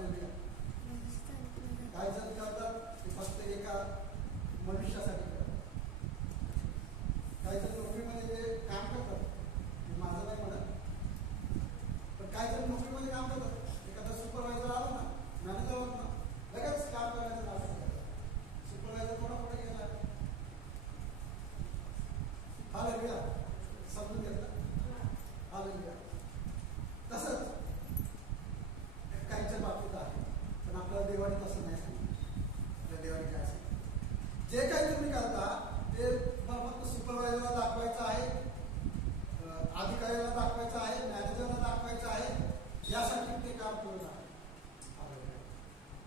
Hallelujah. काही जण करतात ते फक्त एका मनुष्यासाठी करतात. काही जण नोकरीमध्ये जे काम करतात, माझं नाही म्हणत, पण काही जण नोकरीमध्ये काम करतात. एखादा सुपरवायझर आला ना, मॅनेजर आला ना, लगेच काम करायचं चालू करतात. सुपरवायझर थोडा पुढे गेला, हालेलुया, समजून घेतलं, हालेलुया. तसंच काहीच्या बाबतीत आहे, पण आपल्याला देवाने तसं नाही सांगितलं. आपल्या देवाने काय सांगितलं, जे काही तुम्ही करता ते फक्त सुपरवायझरला दाखवायचं आहे, अधिकाऱ्याला दाखवायचं आहे, मॅनेजरला दाखवायचं आहे, यासाठी ते काम करून आहे.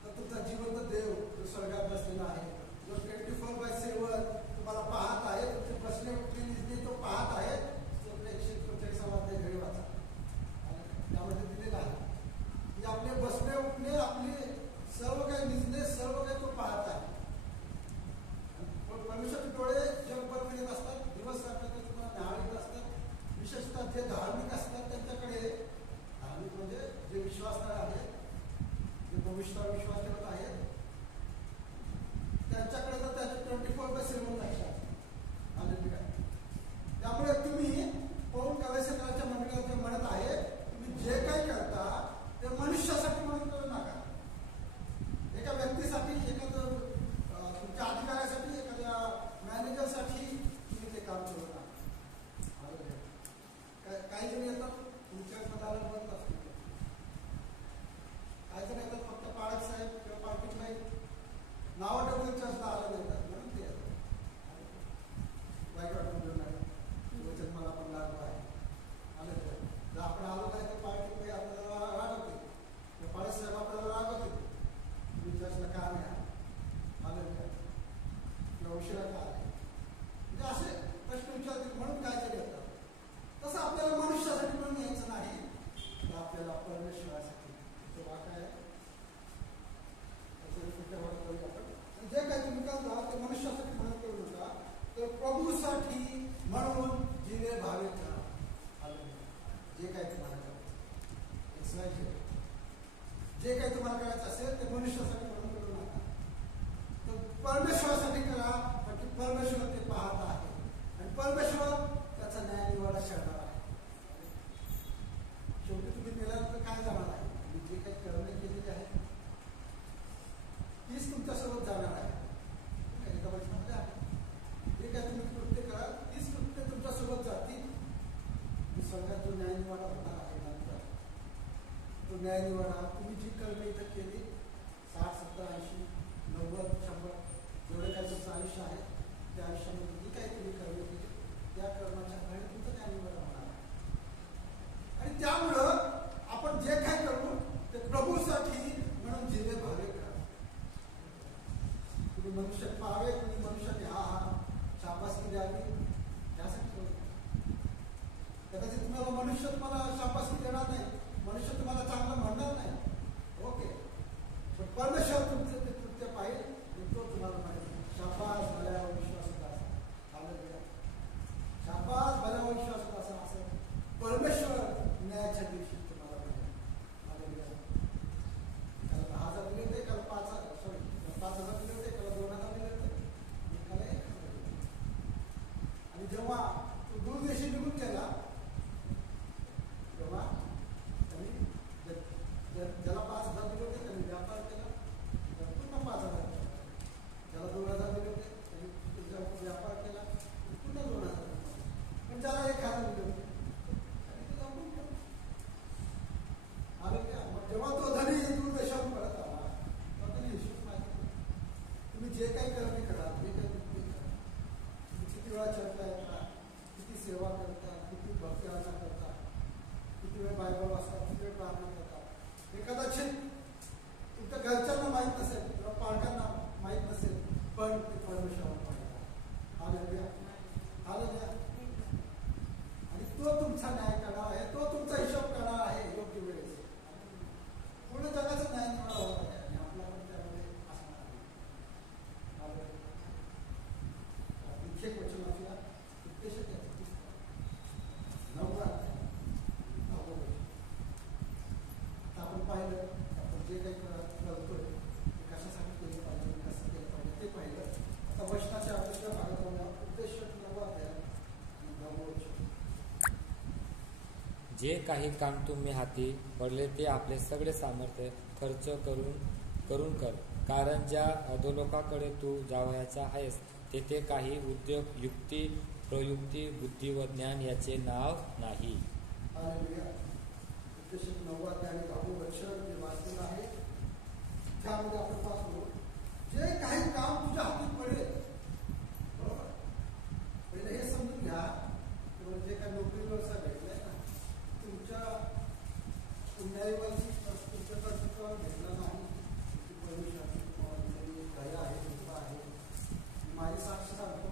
तर तुमचा जिवंत देव जो स्वर्गात बसलेला आहे, जो 24/7 तुम्हाला पाहत आहे, तुमचे बसणे उठणे निजणे तो पाहत आहे. 146 घडी वाचा, त्यामध्ये दिलेलं आहे की आपले बसणे उठणे, आपले सर्व काही निजणे, सर्व काही तो पाहत आहे. परमेश्वराचे डोळे जगभर फिरत असतात, दिवस रात्र तुम्हाला न्याहाळीत असतात. विशेषतः जे धार्मिक असतात त्यांच्याकडे, धार्मिक म्हणजे जे विश्वासदार आहेत, जे भविष्यावर विश्वास ठेवत आहेत, त्यांच्याकडे तर त्याचे 24/7 लक्ष असतात. त्यामुळे तुम्ही पौल कलेशकाच्या मंडळात जे म्हणत आहे, तुम्ही जे काही करता ते मनुष्यासाठी म्हणून करू नका. एका व्यक्तीसाठी, एखादं तुमच्या अधिकाऱ्यासाठी, एखाद्या मॅनेजरसाठी तुम्ही ते काम करू नका. काही जण येतात तुमच्या पदाला बनत असतील, काही जण येतात फक्त पाळक साहेब किंवा पाटील नाही, नाव ठेवून चर्चा आलं येतात म्हणून ते येतात. वाईट वाटून नाही, वचन मला पण लागू आहे. आलं जर आपण आलो नाही तर पाटील काही आपल्याला रागवते, किंवा पाळक साहेब आपल्याला रागवते, तुम्ही चर्चला का नाही आलं किंवा उशिरा का आले, म्हणजे असे प्रश्न विचारतील. म्हणून काय तरी येतात. तसं आपल्याला मनुष्यासाठी म्हणून यायचं नाही, तर आपल्याला परमेश्वरासाठी वाट आहे. आपण जे काही तुम्ही करता ते मनुष्यासाठी म्हणून करू नका, तर प्रभूसाठी म्हणून जिवे भावे करा. जे काही तुम्हाला करायचं, जे काही तुम्हाला करायचं असेल ते मनुष्यासाठी म्हणून करू नका, तर परमेश्वरासाठी करा. कारण परमेश्वर ते पाहत आहे आणि परमेश्वर त्याचा न्याय निवाडा करणार आहे. शेवटी तुम्ही केल्यानंतर काय जाणार आहे, जे काही करणे केलेले आहे तीच तुमच्यासोबत जाणार आहे. जे काय तुम्ही कृत्य करा तीच कृत्य तुमच्यासोबत जातील. स्वर्गात जो न्याय निवाडा होणार आहे नंतर, तो न्याय निवाडा तुम्ही जी कर्म इथं केली, 60, 70, 80, 90, 100 जेवढे काही तुमचं आयुष्य आहे, त्या आयुष्यामध्ये जी काही तुम्ही कर्म केली, त्या कर्माच्या आधारे तुमचं न्याय निवाडा होणार आहे. आणि त्यामुळं आपण जे काय करू ते प्रभूसाठी म्हणून जिवे भावे करा. तुम्ही मनुष्य पाहावे, तुम्ही मनुष्याने हा शाबासकी द्यावी यासाठी करू. कदाचित तुम्हाला मनुष्य तुम्हाला शाबासकी देणार नाही, मनुष्य तुम्हाला चांगलं म्हणणार नाही, ओके, पण परमेश्वर तुमचं ते कृत्य पाहिजे आणि तो तुम्हाला पाहिजे. शाबास भल्यावर विश्वास होता असा, शाबास भल्यावर विश्वास होता असा, असं परमेश्वर न्यायाच्या दिवशी तुम्हाला पाहिजे. त्याला 10,000 दिले होते, त्याला 5,000 दिले होते, त्याला 2,000 दिले होते, त्याला 1,000 दिले. आणि जेव्हा तो दूरदेशी निघून गेला, तेव्हा त्यांनी ज्याला 5,000 दिले होते त्यांनी व्यापार केला, पुन्हा 5,000 दिला. ज्याला 2,000 दिले होते त्यांनी व्यापार केला, पुन्हा 2,000 दिले. पण ज्याला 1,000 दिले होते जेव्हा तो धनी दूरदेशातून परत आला, त्याने हिशोब माहिती, तुम्ही जे काही कर्मे करा, जे काही तुम्ही करा, तुम्ही किती वेळा चर्चा येता, किती सेवा करता, किती भक्ती आराधना करता, किती वेळ बायबल वाचता, किती वेळ प्रार्थना करता, हे कदाचित तुमच्या घरच्यांना माहीत नसेल किंवा पालकांना माहीत नसेल, पण ते परमेश्वराला माहीत आहे. Hallelujah, hallelujah. आणि तो तुमचा न्याय करणार आहे, तो तुमचा हिशोब करणार आहे योग्य वेळेस. पूर्ण जगाचा न्याय निवाडा होणार आहे आणि आपला पण त्यामध्ये असणार आहे. एक वचन वाचूया, उद्देश त्याचा 9 आपण पाहिलं, आपण जे काही करतोय ते कशासाठी केलं पाहिजे, कसं केलं पाहिजे ते पाहिलं. आता वचनाच्या अगोदरच्या भागात उद्देश 9 अध्याय 9 वचन. जे काही काम तुम्ही हाती पडले ते आपले सगळे सामर्थ्य खर्च करून कर, कारण ज्या अधोलोकाकडे तू जावयाचा आहेस तेथे काही उद्योग, युक्ती, प्रयुक्ती, बुद्धी व ज्ञान याचे नाव नाही. उद्देश 9 अध्याय आणि 10 वचन जे वाचलेलं आहे त्यामध्ये आपण पाहतो जे काही काम तुझ्या हाती पडेल, बरोबर, पहिले हे समजून घ्या तुम्हाला जे काही नोकरी व्यवसाय भेटलाय ना, तुमच्या पुण्याईवर तुमच्या कर्तृत्वावर भेटला नाही. परमेश्वराची दया आहे, कृपा आहे. माझी साक्ष सांगतो,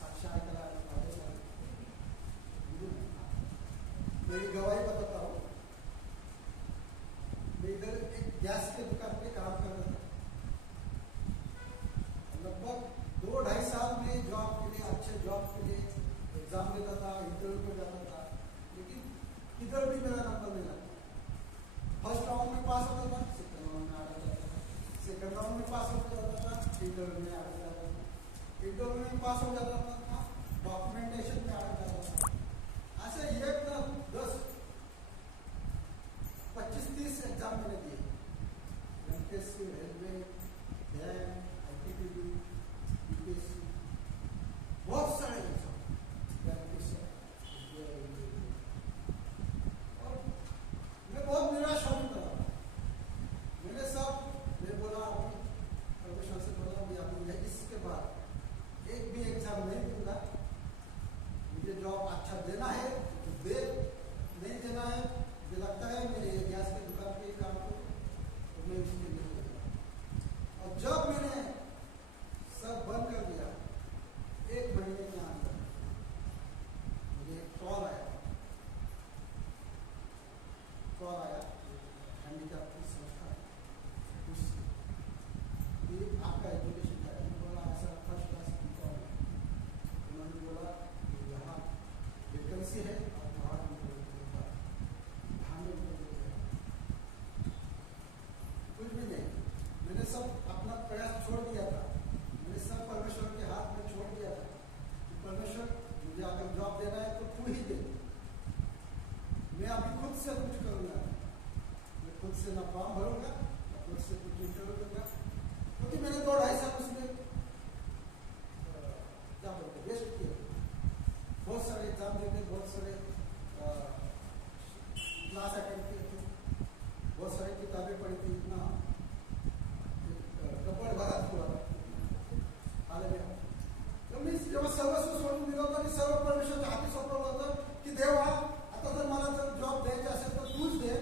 साक्ष ऐकायला मेरी गवाही बताता हूँ. मैं इधर एक गैस के दुकान पे काम कर रहा था. लगभग 2-2.5 साल में जॉब के लिए, अच्छे जॉब के लिए एग्जाम देता था, इंटरव्यू पे जाता था, लेकिन इधर भी मेरा नंबर नहीं लगा. फर्स्ट राउंड में पास होता था, सेकंड राउंड में आ जाता था, सेकंड राउंड में पास होता था, इंटरव्यू में आ जाता था, इंटरव्यू में पास हो जाता था, डॉक्यूमेंटेशन में आ जाता था. ऐसे 10-15-20 एग्जाम मैंने दिए. MPSC, railway, bank, ITBP, UPSC, बहुत सारे एग्जाम. और मैं बहुत निराश होने लगा. मैंने बोला परमेश्वर से बोला अभी इसके बाद एक भी एग्जाम नहीं दूंगा. मुझे जॉब अच्छा देना है तो दे, नहीं देना है मुझे लगता है मेरे गैस के दुकान पे काम करूँ तो मैं उसके लिए दूंगा. और जब मैंने सब बंद कर दिया 1 महीने के अंदर मुझे एक कॉल आया हैंडीकैप की संस्था उससे आपका एजुकेशन का है. बोला ऐसा फर्स्ट क्लास की कॉल है. उन्होंने बोला यहाँ वैकेंसी है और वहाँ कुछ भी नहीं. मैंने सब अपना प्रयास छोड़ दिया था. मैंने सब परमेश्वर के हाथ में छोड़ दिया था कि परमेश्वर मुझे अगर जॉब देना है तो तू ही दे. मैं अभी खुद से कुछ करूँगा. मैं खुद से ना फॉर्म भरूंगा, खुद से कुछ इंटरव्यू दूंगा, क्योंकि मैंने 2-2.5 साल उसमें क्या बोलते वेस्ट किए. बहुत सारे एग्जाम देते, बहुत सारे क्लास अटेंड किए थे, बहुत सारी किताबें पढ़ी थी. इतना कपड़ भरा हुआ हालेलुया. तर मी जेव्हा सर्वस्व सोडून दिलं होतं आणि सर्व परमेश्वराच्या हाती सोपवलं होतं की देवा आता जर मला जर जॉब द्यायचा असेल तर तूच दे.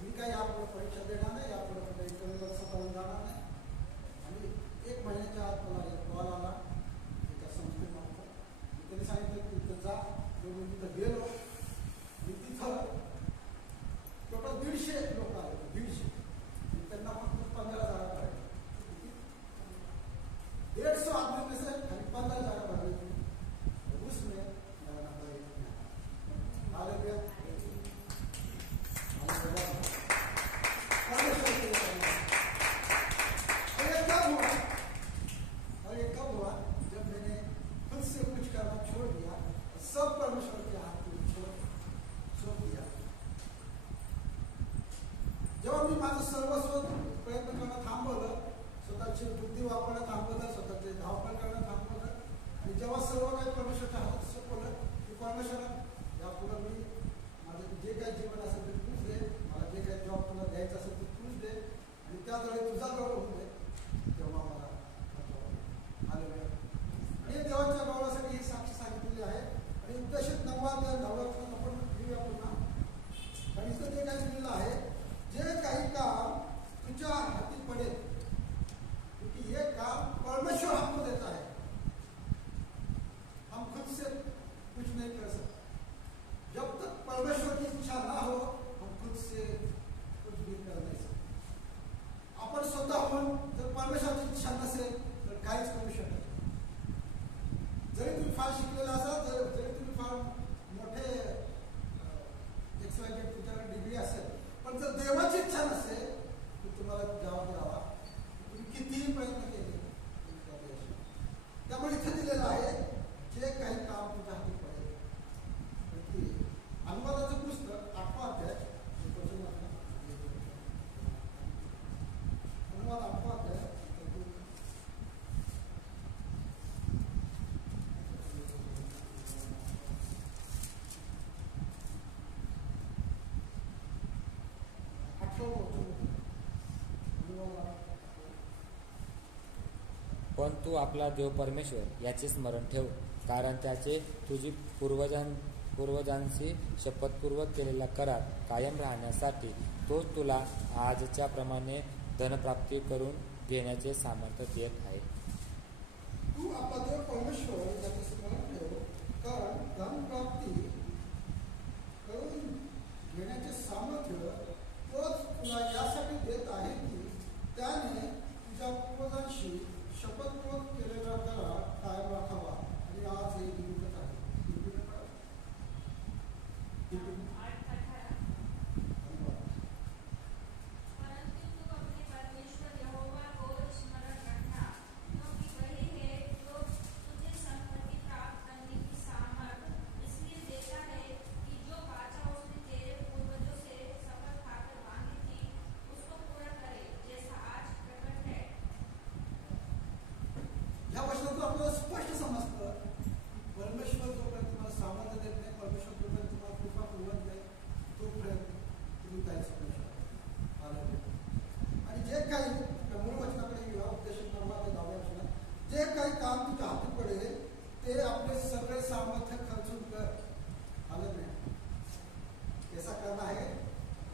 मी काही यापुढे परीक्षा देणार नाही, यापुढे इंटरव्ह्यूला स्वतःहून जाणार नाही. आणि 1 महिन्याच्या आत मला एक कॉल आला एका संस्थेमार्फत. त्यांनी सांगितलं की तिथं जा. मी तिथं गेलो आणि तिथं टोटल 150 लोक आले होते. 150. त्यांना फक्त 15 जागा भरायच्या. 150 आदमी में से खाली 15 जागा भरली थी. उसमें मेरा नंबर 1 में आया. हालेलुया. और ये कब हुआ जब मैंने खुद से कुछ करना छोड़ दिया, सब परमेश्वर के हाथ में छोड़ दिया. जेव्हा मी माझं सर्वस्व प्रयत्न करणं थांबवलं, स्वतःची बुद्धी वापरणं थांबवलं, स्वतःचे धावपळ करणं थांबवलं, आणि जेव्हा सर्व काही परमेश्वरच्या हातात सोपवलं की परमेश्वरा यापुढे मी माझं जे काही जीवन असेल ते तूच दे, मला जे काही जॉब तुला द्यायचं असेल ते तूच दे, आणि त्याद्वारे तुझा जवळ होऊन दे. तेव्हा मला हालेलुया. आणि देवाच्या गावासाठी ही साक्षी सांगितलेली आहे. आणि उद्देश 9 अध्याय 9 वचन आपण घेऊया पुन्हा. आणि इथं जे काही लिहिलं आहे, जे काही काम तुझ्या हाती पडेल, क्योंकि ये काम परमेश्वर हमको देता है, हम खुद से कुछ नहीं कर सकते. जब तक परमेश्वर की इच्छा ना हो हम खुद से कुछ भी कर नहीं सकते. आपण स्वतःहून जर परमेश्वराची इच्छा नसेल तर काहीच करू शकत नाही. जरी तुम्ही फार शिकलेला असाल, जरी तुम्ही फार मोठे XYZ तुमच्याकडे डिग्री असेल, पण जर देवाची इच्छा पण तू आपला देव परमेश्वर याचे स्मरण ठेव, कारण त्याचे तुझी पूर्वजांशी शपथपूर्वक केलेला करार कायम राहण्यासाठी तो तुला आजच्या प्रमाणे धनप्राप्ती करून घेण्याचे सामर्थ्य देत आहे. तू आपला देव परमेश्वर याचे स्मरण ठेव, कारण धनप्राप्ती करून घेण्याचे सामर्थ्य तोच तुला यासाठी देत आहे की त्याने तुझ्या पूर्वजांशी शपथपूर्वक केलेला करार कायम राखावा. आणि आज हे जिवंत आहे. ह्या वचनातून आपल्याला स्पष्ट समजतं, परमेश्वर जोपर्यंत तुम्हाला सामर्थ्य देत नाही, परमेश्वर जोपर्यंत तुम्हाला कृपा पुरवत नाही, तोपर्यंत तुम्ही काय समजू शकता. आणि जे काही मूळ वचनाकडे उद्देशित परमार्थ जाऊया, जे काही काम तुझ्या हाती पडेल ते आपले सगळे सामर्थ्य खर्चून कर. आलं नाही? कैसा करना है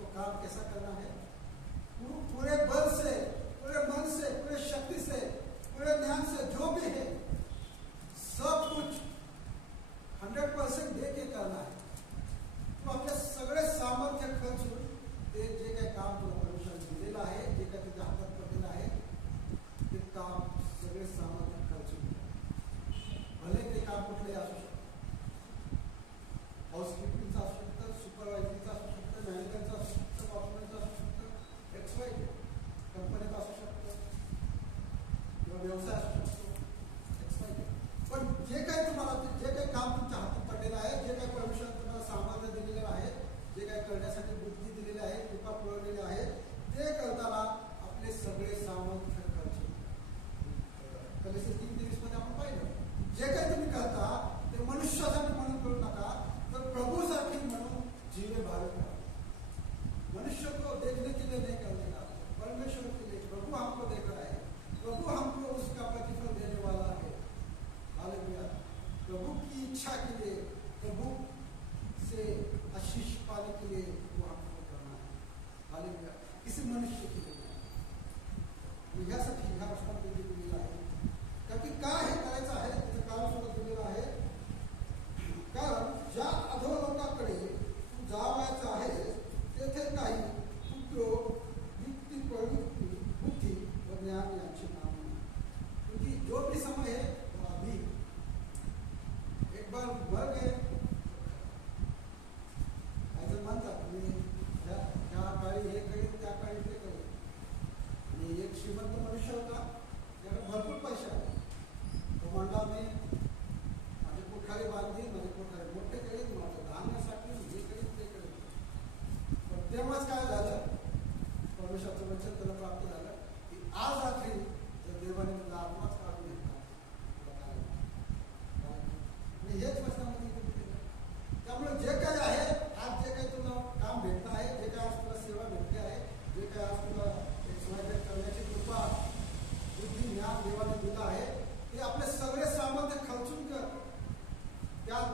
तो काम कैसा करना है? पूरे बल से, पूरे मन से, पूरे शक्ति से, पूरे ज्ञान से, जो भी है सब कुछ 100% दे के करना है. तो आपले सगळे सामर्थ्य खर्चून ते जे काही काम तुला परमेश्वर दिलेलं आहे, जे काही तुझ्या हातात पडलेलं आहे ते काम सगळे सामर्थ्य खर्चून, भले ते काम कुठलेही असू शकतं, हाऊसकीपिंगचं असू शकतं, सुपरवायझिंगचं असू शकतं, मॅनेजरचं असू शकतं, वॉचमॅनचं असू शकतं, एक्सवाय कंपनीचं असू शकतं किंवा व्यवसाय असू शकतो, एक्सवाय. पण जे काही तुम्हाला जे काही काम तुमच्या हातात पडलेलं आहे, जे काही परमेश्वर तुम्हाला सामर्थ्य दिलेलं आहे, जे काही करण्यासाठी बुद्धी दिलेली आहे, कृपा पुरवलेली आहे, ते करताना आपले सगळे सामर्थ्य खर्च. कलेक्शन 3:23 मध्ये आपण पाहिलं, जे काही तुम्ही करता ते मनुष्यासाठी म्हणून करू नका, तर प्रभूसाठी म्हणून जीवे भारत करा. मनुष्य को देखने के लिए नहीं करने का, परमेश्वर के लिए. प्रभु हमको देख रहा है, प्रभु हमको उसका प्रतिफल देने वाला है. हालेलुया. प्रभु की इच्छा के लिए, प्रभु से आशीष पाने के लिए वो हमको करना है. हालेलुया. किसी मनुष्य के लिए ह्यासाठी ह्या प्रश्नात दिलेला आहे. कारण की काय हे करायचं आहे त्याचं कारण सुद्धा दिलेलं आहे. कारण ज्या अधोलोकाकडे तू जावायचं आहे तेथे काही उद्योग, युक्ती, प्रवृत्ती, बुद्धी व ज्ञान यांचे नाम नाही. क्योंकि जो भी समय है वो अभी, एक बार मर गए ऐसे म्हणतात मी त्या काळी हे करेन, त्या काळी ते करेन. आणि एक श्रीमंत मनुष्य होता, त्याला भरपूर पैसे आले. तो म्हणला मी माझे कोठारे बांधली, माझे कोठारे मोठे करेन, माझं धान्य साठवून हे करेन, ते करेन. पण तेव्हाच काय झालं, परमेश्वराचं वचन त्याला प्राप्त झालं की आज रात्री जर देवाने तुला आत्माच काढून घेतला तुला काय आणि हेच वचनामध्ये इथे दिलेलं. त्यामुळे जे काही आहे, आज जे काही तुला काम भेटणं आहे, जे काही आज तुला सेवा भेटली आहे, जे काही आज तुला एक करण्याची कृपा, बुद्धी, ज्ञान देवाने दिलं आहे, ते आपले सगळे सामर्थ्य खर्चून कर. त्यात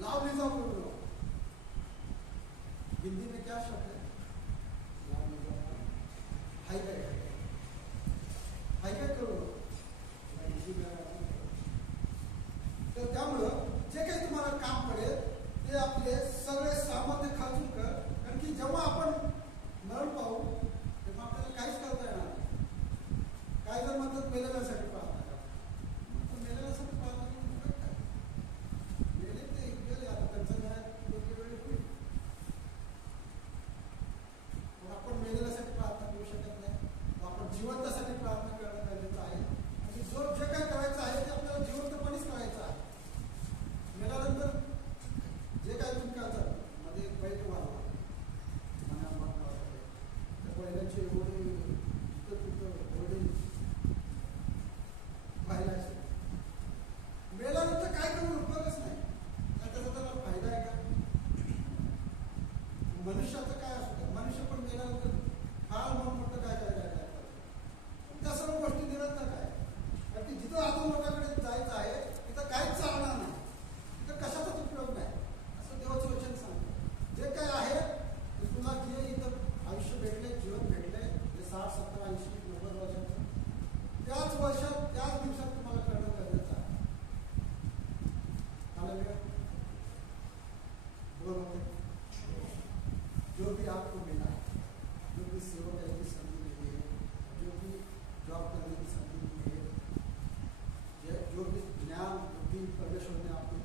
लावली जाओ करो. हिंदी में क्या शब्द है? लावली जाओ, हाय काय करू. तर त्यामुळं जे काही तुम्हाला काम पडेल ते आपले सगळे सामर्थ्य खर्चून कर. कारण की जेव्हा आपण मरण पाहू तेव्हा आपल्याला काहीच करता येणार नाही. काही जण म्हणतात मेलेल्यासाठी प्रार्थना करा. मेलेल्यासाठी प्रार्थना करून उपयोग काय? मेले ते गेले, आता त्यांचं घरात योग्य वेळी होईल. पण आपण मेलेल्यासाठी प्रार्थना करू शकत नाही. आपण जिवंतासाठी प्रार्थना करणं गरजेचं आहे. आणि जे काय करायचं आहे ते आपल्याला जिवंतपणेच करायचं आहे. मेल्यानंतर जे काय तुम्ही करतात, मध्ये एक बैठ वाढवा, त्या बैलाचे एवढे तिथं घोडे शोधणे आपण